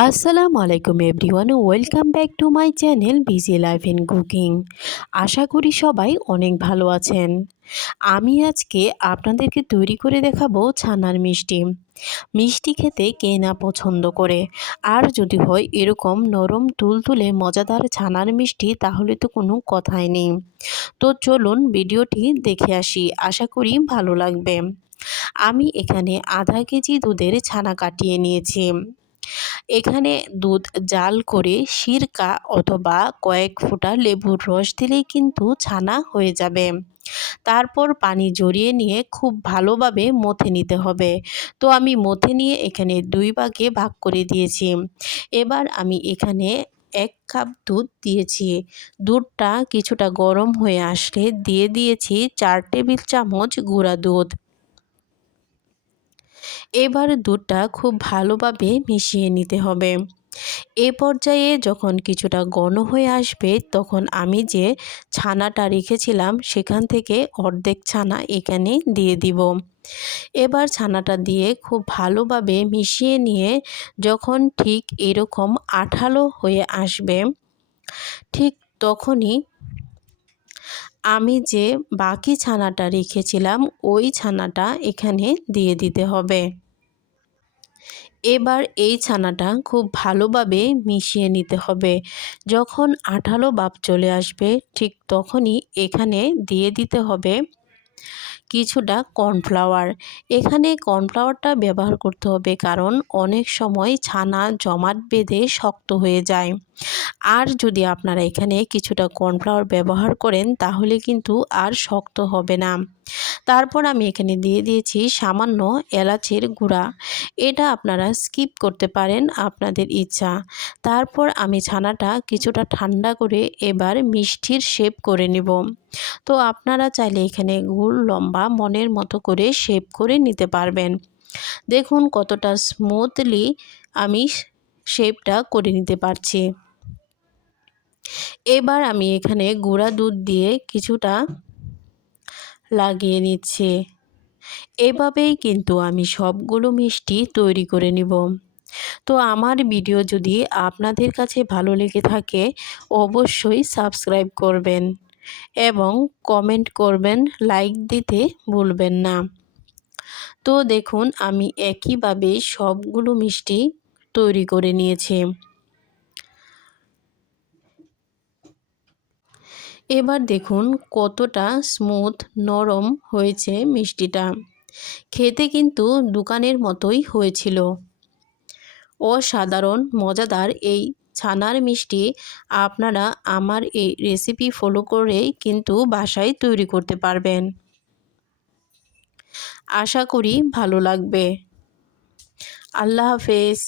আসসালামু আলাইকুম everyone, welcome back to my channel busy life in cooking. আশা করি সবাই অনেক ভালো আছেন। আমি আজকে আপনাদেরকে তৈরি করে দেখাবো ছানার মিষ্টি। মিষ্টি খেতে কে না পছন্দ করে, আর যদি হয় এরকম নরম তুলতুলে মজাদার ছানার মিষ্টি, তাহলে তো কোনো কথাই নেই। তো চলুন ভিডিওটি দেখে আসি, আশা করি ভালো লাগবে। আমি এখানে আধা কেজি দুধের ছানা কাটিয়ে নিয়েছি। এখানে দুধ জাল করে সিরকা অথবা কয়েক ফোঁটা লেবুর রস দিলেই কিন্তু ছানা হয়ে যাবে। তারপর পানি ঝরিয়ে নিয়ে খুব ভালোভাবে মথে নিতে হবে। তো আমি মথে নিয়ে এখানে 2 ভাগে ভাগ করে দিয়েছি। এবার আমি এখানে 1 কাপ দুধ দিয়েছি। দুধটা কিছুটা গরম হয়ে আসলে দিয়ে দিয়েছি 4 টেবিল চামচ গুঁড়া দুধ। এবার দুধটা খুব ভালোভাবে মিশিয়ে নিতে হবে। এ পর্যায়ে যখন কিছুটা ঘন হয়ে আসবে, তখন আমি যে ছানাটা রেখেছিলাম সেখান থেকে অর্ধেক ছানা এখানে দিয়ে দিব। এবার ছানাটা দিয়ে খুব ভালোভাবে মিশিয়ে নিয়ে যখন ঠিক এরকম আঠালো হয়ে আসবে, ঠিক তখনই আমি যে বাকি ছানাটা রেখেছিলাম ওই ছানাটা এখানে দিয়ে দিতে হবে। এবার এই ছানাটা খুব ভালোভাবে মিশিয়ে নিতে হবে। যখন আঠালো ভাব চলে আসবে, ঠিক তখনই এখানে দিয়ে দিতে হবে কিছুটা কর্নফ্লাওয়ার। এখানে কর্নফ্লাওয়ারটা ব্যবহার করতে হবে, কারণ অনেক সময় ছানা জমাট বেঁধে শক্ত হয়ে যায়। আর যদি আপনারা এখানে কিছুটা কর্নফ্লাওয়ার ব্যবহার করেন, তাহলে কিন্তু আর শক্ত হবে না। তারপর আমি এখানে দিয়ে দিয়েছি সামান্য এলাচের গুঁড়া। এটা আপনারা স্কিপ করতে পারেন, আপনাদের ইচ্ছা। তারপর আমি ছানাটা কিছুটা ঠান্ডা করে এবার মিষ্টির শেপ করে নেব। তো আপনারা চাইলে এখানে গোল লম্বা মনের মতো করে শেপ করে নিতে পারবেন। দেখুন কতটা স্মুথলি আমি শেপটা করে নিতে পারছি। এবার আমি এখানে গুঁড়া দুধ দিয়ে কিছুটা লাগিয়ে নিচ্ছি। এভাবেই কিন্তু আমি সবগুলো মিষ্টি তৈরি করে নিব। তো আমার ভিডিও যদি আপনাদের কাছে ভালো লেগে থাকে, অবশ্যই সাবস্ক্রাইব করবেন এবং কমেন্ট করবেন, লাইক দিতে ভুলবেন না। তো দেখুন আমি একইভাবে সবগুলো মিষ্টি তৈরি করে নিয়েছি। এবার দেখুন কতটা স্মুথ নরম হয়েছে মিষ্টিটা। খেতে কিন্তু দোকানের মতোই হয়েছিল। অসাধারণ মজাদার এই ছানার মিষ্টি আপনারা আমার এই রেসিপি ফলো করে কিন্তু বাসায় তৈরি করতে পারবেন। আশা করি ভালো লাগবে। আল্লাহ হাফেজ।